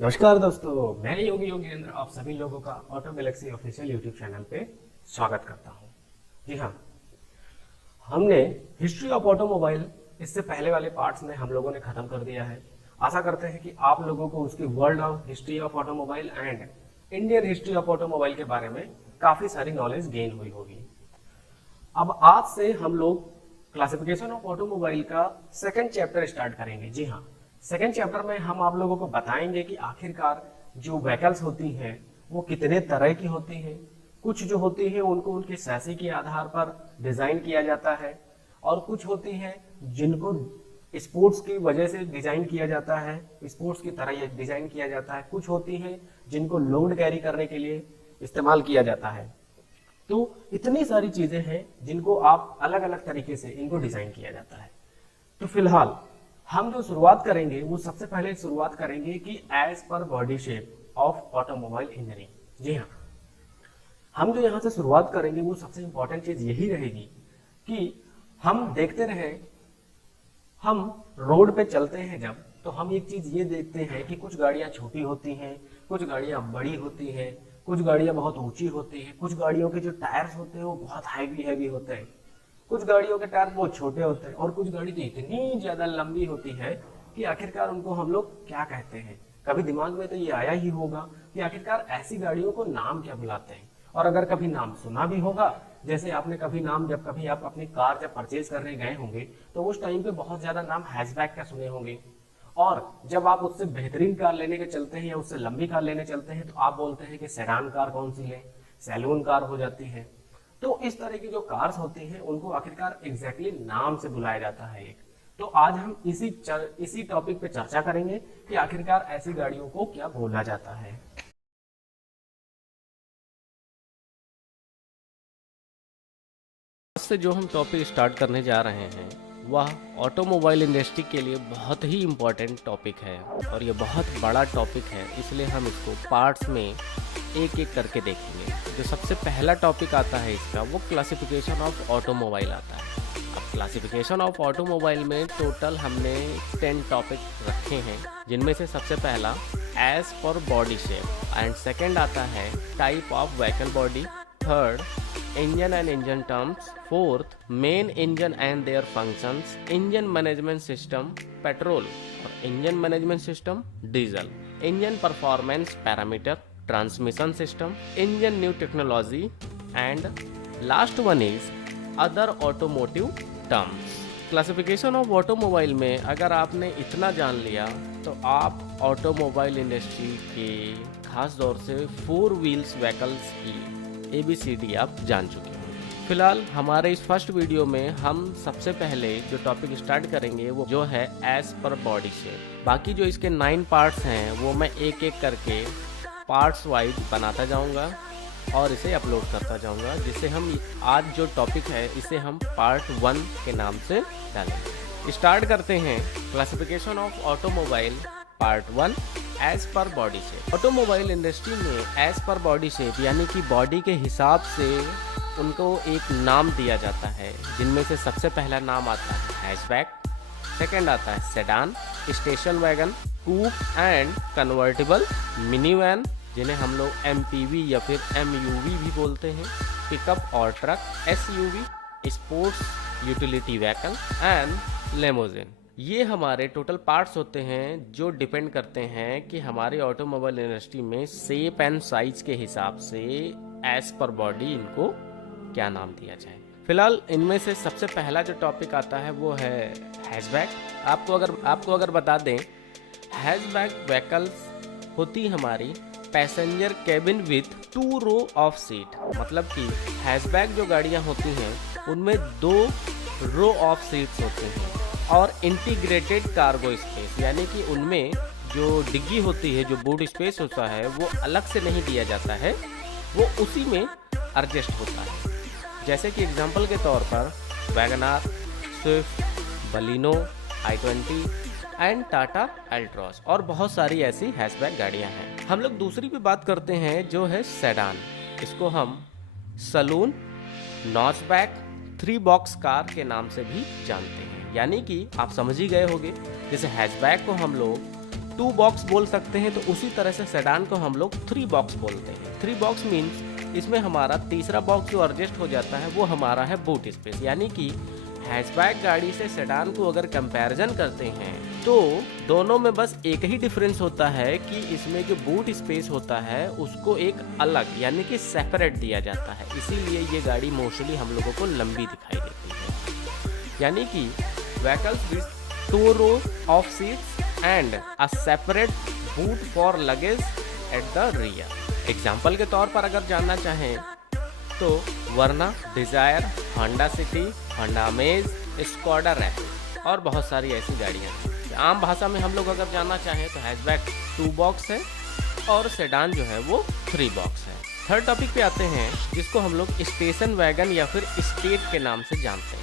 नमस्कार दोस्तों, मैं योगी योगेंद्र आप सभी लोगों का auto Galaxy official YouTube channel पे स्वागत करता हूं। जी हाँ, हमने हिस्ट्री ऑफ ऑटोमोबाइल इससे पहले वाले पार्ट्स में हम लोगों ने खत्म कर दिया है। आशा करते हैं कि आप लोगों को उसकी world of history of automobile and Indian history of automobile के बारे में काफी सारी नॉलेज गेन हुई होगी। अब आज से हम लोग क्लासिफिकेशन ऑफ ऑटोमोबाइल का सेकंड चैप्टर स्टार्ट करेंगे। जी हाँ, सेकंड चैप्टर में हम आप लोगों को बताएंगे कि आखिरकार जो व्हीकल्स होती हैं वो कितने तरह की होती हैं। कुछ जो होती है उनको उनके सैसी के आधार पर डिजाइन किया जाता है और कुछ होती हैं जिनको स्पोर्ट्स की वजह से डिजाइन किया जाता है, स्पोर्ट्स की तरह ये डिजाइन किया जाता है। कुछ होती हैं जिनको लोड कैरी करने के लिए इस्तेमाल किया जाता है। तो इतनी सारी चीजें हैं जिनको आप अलग अलग तरीके से इनको डिजाइन किया जाता है। तो फिलहाल हम जो शुरुआत करेंगे वो सबसे पहले शुरुआत करेंगे कि एज पर body shape of automobile engineering. जी हाँ, हम जो यहाँ से शुरुआत करेंगे वो सबसे इंपॉर्टेंट चीज यही रहेगी कि हम देखते रहे, हम रोड पे चलते हैं जब, तो हम एक चीज ये देखते हैं कि कुछ गाड़ियां छोटी होती हैं, कुछ गाड़ियां बड़ी होती हैं, कुछ गाड़ियां बहुत ऊंची होती हैं, कुछ गाड़ियों के जो टायर्स होते हैं वो बहुत हैवी हैवी होते हैं, कुछ गाड़ियों के टायर बहुत छोटे होते हैं और कुछ गाड़ी तो इतनी ज्यादा लंबी होती है कि आखिरकार उनको हम लोग क्या कहते हैं। कभी दिमाग में तो ये आया ही होगा कि आखिरकार ऐसी गाड़ियों को नाम क्या बुलाते हैं। और अगर कभी नाम सुना भी होगा, जैसे आपने कभी नाम, जब कभी आप अपनी कार जब परचेज करने गए होंगे तो उस टाइम पे बहुत ज्यादा नाम हैचबैक का सुने होंगे। और जब आप उससे बेहतरीन कार लेने के चलते हैं या उससे लंबी कार लेने चलते हैं तो आप बोलते हैं कि सेडान कार कौन सी ले, सैलून कार हो जाती है। तो इस तरह की जो कार्स होती हैं उनको आखिरकार एग्जैक्टली नाम से बुलाया जाता है एक। तो आज हम इसी टॉपिक पे चर्चा करेंगे कि आखिरकार ऐसी गाड़ियों को क्या बोला जाता है। आज से जो हम टॉपिक स्टार्ट करने जा रहे हैं वह ऑटोमोबाइल इंडस्ट्री के लिए बहुत ही इम्पोर्टेंट टॉपिक है और ये बहुत बड़ा टॉपिक है, इसलिए हम इसको पार्ट्स में एक एक करके देखेंगे। जो सबसे पहला टॉपिक आता है इसका वो क्लासिफिकेशन ऑफ ऑटोमोबाइल आता है। अब क्लासिफिकेशन ऑफ ऑटोमोबाइल में टोटल हमने 10 टॉपिक रखे हैं, जिनमें से सबसे पहला as per body shape and second आता है type of vehicle body, third engine and engine terms, fourth main engine and their functions, engine management system petrol or engine management system diesel, engine performance parameter, transmission system, engine new technology, and last one is other automotive terms. Classification of automobile में अगर आपने इतना जान लिया तो आप automobile industry के खास तौर से 4 व्हील्स व्हीकल्स की ABCD आप जान चुके हैं। फिलहाल हमारे इस फर्स्ट वीडियो में हम सबसे पहले जो टॉपिक स्टार्ट करेंगे वो जो है एज पर बॉडी शेप। बाकी जो इसके 9 पार्ट्स हैं वो मैं एक एक करके पार्ट्स वाइज बनाता जाऊंगा और इसे अपलोड करता जाऊंगा, जिससे हम आज जो टॉपिक है इसे हम पार्ट 1 के नाम से डालेंगे। स्टार्ट करते हैं classification of automobile part 1 as पर बॉडी शेप। ऑटोमोबाइल इंडस्ट्री में एज पर बॉडी शेप यानी कि बॉडी के हिसाब से उनको एक नाम दिया जाता है, जिनमें से सबसे पहला नाम आता है हैचबैक, सेकंड आता है sedan, station wagon, coupe and convertible mini van जिन्हें हम लोग MPV या फिर MUV भी बोलते हैं, पिकअप और truck, SUV, sports utility vehicle and limousine. ये हमारे टोटल पार्ट्स होते हैं जो डिपेंड करते हैं कि हमारे ऑटोमोबाइल इंडस्ट्री में शेप एंड साइज के हिसाब से एज पर बॉडी इनको क्या नाम दिया जाए। फिलहाल इनमें से सबसे पहला जो टॉपिक आता है वो है हैचबैक। आपको अगर बता दें, हैचबैक व्हीकल्स होती हमारी passenger cabin with 2 row of seat. मतलब कि हैचबैक जो गाड़ियां होती हैं उनमें 2 रो ऑफ सीट्स होते हैं और इंटीग्रेटेड कार्गो स्पेस, यानी कि उनमें जो डिग्गी होती है, जो बूट स्पेस होता है वो अलग से नहीं दिया जाता है, वो उसी में एडजस्ट होता है। जैसे कि एग्जांपल के तौर पर WagonR, Swift, Baleno, i20 and Tata Altroz और बहुत सारी ऐसी हैचबैक गाड़ियां हैं। हम लोग दूसरी भी बात करते हैं जो है सेडान। इसको हम सलून, नॉचबैक, 3 बॉक्स कार के नाम से भी जानते हैं। यानी कि आप समझ ही गए होंगे, जैसे हैचबैक को हम लोग 2 बॉक्स बोल सकते हैं, तो उसी तरह से सेडान को हम लोग 3 बॉक्स बोलते हैं। 3 बॉक्स मीन्स इसमें हमारा तीसरा बॉक्स जो एडजस्ट हो जाता है वो हमारा है बूट स्पेस। यानी कि हैचबैक गाड़ी से सेडान को अगर कंपैरिजन करते हैं तो दोनों में बस एक ही डिफरेंस होता है कि इसमें जो बूट स्पेस होता है उसको एक अलग यानी कि सेपरेट दिया जाता है, इसीलिए ये गाड़ी मोस्टली हम लोगों को लंबी दिखाई देती है। यानी कि vehicles with 2 rows of seats and a separate boot for luggage at the rear। Example के तौर पर अगर जानना चाहें तो Verna, Dzire, Honda City, Honda Amaze, Skoda Rapid और बहुत सारी ऐसी गाड़ियाँ हैं। आम भाषा में हम लोग अगर जानना चाहें तो हैचबैक 2 बॉक्स है और सेडान जो है वो 3 बॉक्स है। थर्ड टॉपिक पे आते हैं जिसको हम लोग स्टेशन वैगन या फिर स्टेट के नाम से जानते हैं।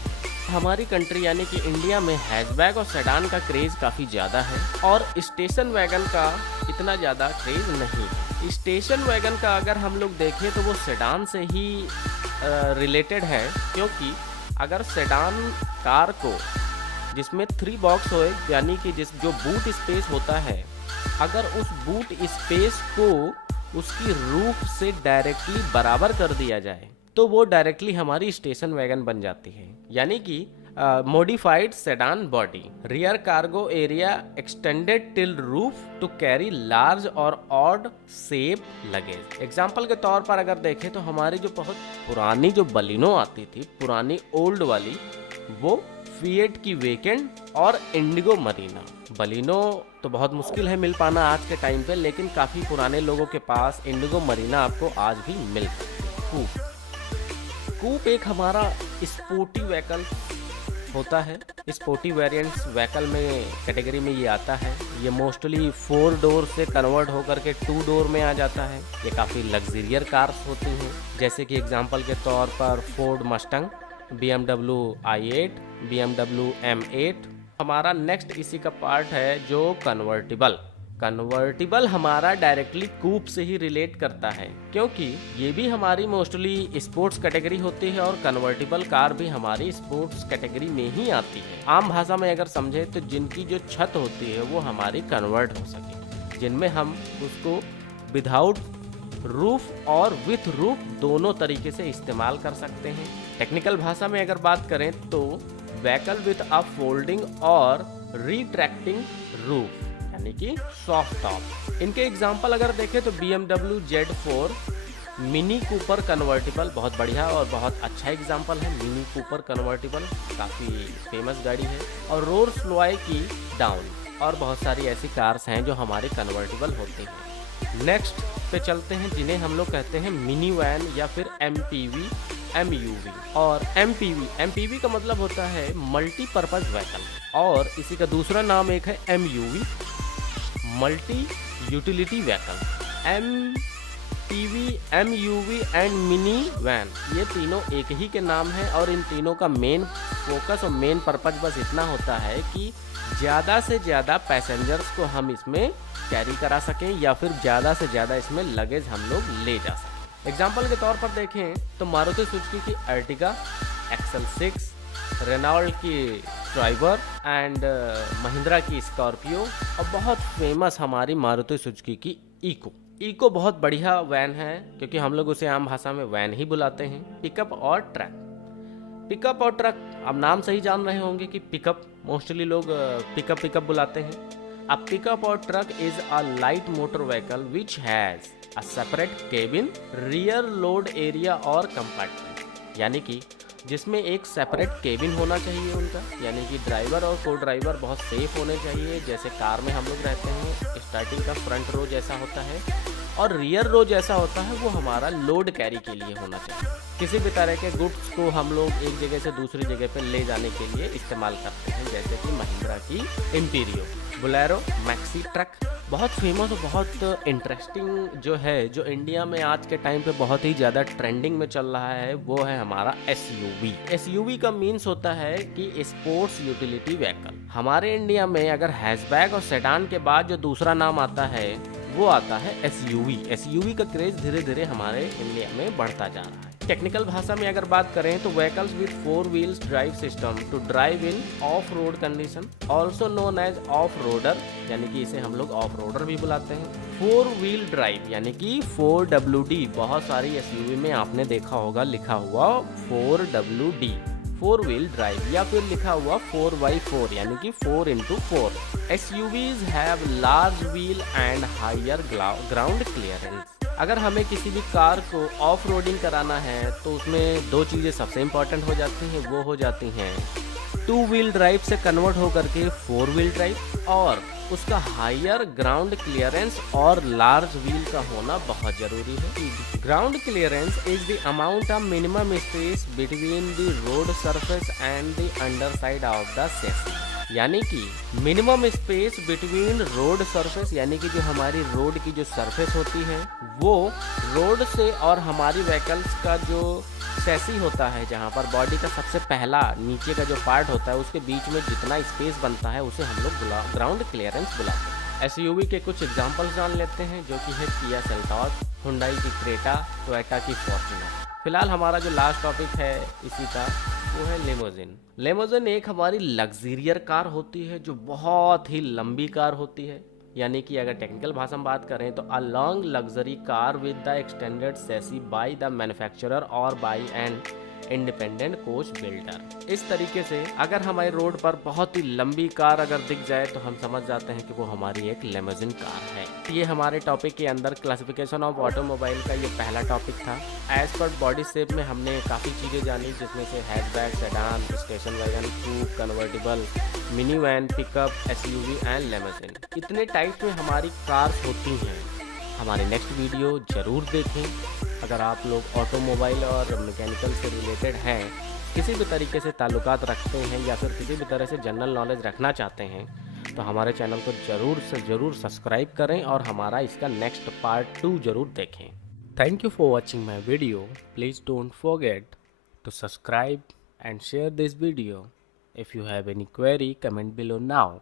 हमारी कंट्री यानी कि इंडिया में हैचबैक और सेडान का क्रेज़ काफ़ी ज़्यादा है और स्टेशन वैगन का इतना ज़्यादा क्रेज़ नहीं है। स्टेशन वैगन का अगर हम लोग देखें तो वो सेडान से ही रिलेटेड है, क्योंकि अगर सेडान कार को जिसमें 3 बॉक्स हो यानी कि जो बूट स्पेस होता है, अगर उस बूट स्पेस को उसकी रूफ से डायरेक्टली बराबर कर दिया जाए तो वो डायरेक्टली हमारी स्टेशन वैगन बन जाती है। यानी कि modified sedan body, rear cargo area extended till roof to carry large और ऑड शेप लगेज। एग्जाम्पल के तौर पर अगर देखें तो हमारी जो बहुत पुरानी जो बलिनो आती थी, पुरानी ओल्ड वाली, वो फिएट की वेकेंड और इंडिगो मरीना। बलिनो तो बहुत मुश्किल है मिल पाना आज के टाइम पे, लेकिन काफ़ी पुराने लोगों के पास इंडिगो मरीना आपको आज भी मिल सकती है। कूप एक हमारा स्पोर्टी व्हीकल होता है। स्पोर्टी वेरिएंट्स व्हीकल में कैटेगरी में ये आता है। ये मोस्टली 4 डोर से कन्वर्ट होकर के 2 डोर में आ जाता है। ये काफ़ी लग्जरियर कार्स होती हैं, जैसे कि एग्जांपल के तौर पर Ford Mustang, BMW i8, BMW M8। हमारा नेक्स्ट इसी का पार्ट है जो कन्वर्टिबल। कन्वर्टिबल हमारा डायरेक्टली कूप से ही रिलेट करता है, क्योंकि ये भी हमारी मोस्टली स्पोर्ट्स कैटेगरी होती है और कन्वर्टिबल कार भी हमारी स्पोर्ट्स कैटेगरी में ही आती है। आम भाषा में अगर समझे तो जिनकी जो छत होती है वो हमारी कन्वर्ट हो सके, जिनमें हम उसको विदाउट रूफ और विथ रूफ दोनों तरीके से इस्तेमाल कर सकते हैं। टेक्निकल भाषा में अगर बात करें तो व्हीकल विथ अ फोल्डिंग और रिट्रैक्टिंग रूफ यानी कि सॉफ्ट टॉप। इनके एग्जांपल अगर देखें तो BMW Z4, mini Cooper convertible बहुत बढ़िया और बहुत अच्छा एग्जांपल है। मिनी कूपर कन्वर्टिबल काफ़ी फेमस गाड़ी है, और रोल्स रॉयस की डाउन और बहुत सारी ऐसी कार्स हैं जो हमारे कन्वर्टिबल होते हैं। नेक्स्ट पे चलते हैं जिन्हें हम लोग कहते हैं मिनी वैन या फिर MPV, MUV। और MPV का मतलब होता है मल्टीपर्पज़ व्हीकल, और इसी का दूसरा नाम एक है MUV, multi utility vehicle. MPV, MUV and mini van, ये तीनों एक ही के नाम है, और इन तीनों का मेन फोकस और मेन पर्पज बस इतना होता है कि ज़्यादा से ज़्यादा पैसेंजर्स को हम इसमें कैरी करा सकें या फिर ज़्यादा से ज़्यादा इसमें लगेज हम लोग ले जा सकें। एग्जाम्पल के तौर पर देखें तो मारुति सुजुकी की अर्टिगा, XL6, रेनॉल्ट की ड्राइवर एंड महिंद्रा की स्कॉर्पियो, और बहुत फेमस हमारी मारुति सुजुकी की इको बहुत बढ़िया वैन है, क्योंकि हम लोग उसे आम भाषा में वैन ही बुलाते हैं। पिकअप और ट्रक, पिकअप और ट्रक अब नाम से ही जान रहे होंगे कि पिकअप मोस्टली लोग पिकअप बुलाते हैं। अब पिकअप और truck is a light motor vehicle which has a separate cabin, rear load area और कंपार्टमेंट, यानी कि जिसमें एक सेपरेट केबिन होना चाहिए उनका, यानी कि ड्राइवर और को ड्राइवर बहुत सेफ होने चाहिए, जैसे कार में हम लोग रहते हैं। स्टार्टिंग का फ्रंट रो जैसा होता है और रियर रो जैसा होता है वो हमारा लोड कैरी के लिए होना चाहिए। किसी भी तरह के गुड्स को हम लोग एक जगह से दूसरी जगह पे ले जाने के लिए इस्तेमाल करते हैं, जैसे कि महिंद्रा की इम्पीरियो, बोलेरो, मैक्सी ट्रक। बहुत फेमस और बहुत इंटरेस्टिंग जो है, जो इंडिया में आज के टाइम पे बहुत ही ज़्यादा ट्रेंडिंग में चल रहा है, वो है हमारा SUV। SUV का मीन्स होता है कि स्पोर्ट्स यूटिलिटी व्हीकल। हमारे इंडिया में अगर हैचबैक और सेडान के बाद जो दूसरा नाम आता है वो आता है SUV। SUV का क्रेज धीरे धीरे हमारे इंडिया में बढ़ता जा रहा है। टेक्निकल भाषा में अगर बात करें तो vehicles with 4 wheels drive system to drive in off road condition, also known as off roader, यानी कि इसे हम लोग ऑफ रोडर भी बुलाते हैं। 4 व्हील ड्राइव यानी कि 4WD, बहुत सारी एसयूवी में आपने देखा होगा लिखा हुआ 4WD, 4 व्हील ड्राइव, या फिर लिखा हुआ 4x4 यानी कि 4x4। SUVs have large wheel and higher ground clearance. अगर हमें किसी भी कार को ऑफ रोडिंग कराना है तो उसमें दो चीज़ें सबसे इम्पॉर्टेंट हो जाती हैं, वो हो जाती हैं 2 व्हील ड्राइव से कन्वर्ट होकर के 4 व्हील ड्राइव, और उसका हायर ग्राउंड क्लियरेंस और लार्ज व्हील का होना बहुत ज़रूरी है। Ground clearance is the amount of minimum space between the road surface and the under side of the chassis, यानी कि minimum space between road surface, यानी कि जो हमारी रोड की जो सरफेस होती है वो रोड से और हमारी व्हीकल्स का जो चेसी होता है, जहाँ पर बॉडी का सबसे पहला नीचे का जो पार्ट होता है उसके बीच में जितना स्पेस बनता है उसे हम लोग ग्राउंड क्लियरेंस बुलाते हैं। एसयूवी के कुछ एग्जांपल्स जान लेते हैं, जो कि है किया सेल्टॉस, हुंडई की क्रेटा, टोयोटा की फॉर्च्यूनर। फिलहाल हमारा जो लास्ट टॉपिक है इसी का वो है लिमोजिन। लिमोजिन एक हमारी लग्जरियर कार होती है जो बहुत ही लंबी कार होती है, यानी कि अगर टेक्निकल भाषा में बात करें तो a long luxury car with the extended chassis by the manufacturer और by an independent coach builder. इस तरीके से अगर हमारे रोड पर बहुत ही लंबी कार अगर दिख जाए तो हम समझ जाते हैं कि वो हमारी एक लिमोजिन कार है। ये हमारे टॉपिक के अंदर क्लासिफिकेशन ऑफ ऑटोमोबाइल का ये पहला टॉपिक था। एज पर बॉडी शेप में हमने काफ़ी चीज़ें जानी, जिसमें से hatchback, sedan, station wagon, coupe, convertible, mini van, pickup, SUV and limousine. इतने टाइप में हमारी कार्स होती हैं। हमारे नेक्स्ट वीडियो ज़रूर देखें। अगर आप लोग ऑटोमोबाइल और मैकेनिकल से रिलेटेड हैं, किसी भी तरीके से ताल्लुकात रखते हैं या फिर किसी भी तरह से जनरल नॉलेज रखना चाहते हैं तो हमारे चैनल को ज़रूर से ज़रूर सब्सक्राइब करें और हमारा इसका नेक्स्ट पार्ट 2 ज़रूर देखें। Thank you for watching my video. Please don't forget to subscribe and share this video. If you have any query, comment below now.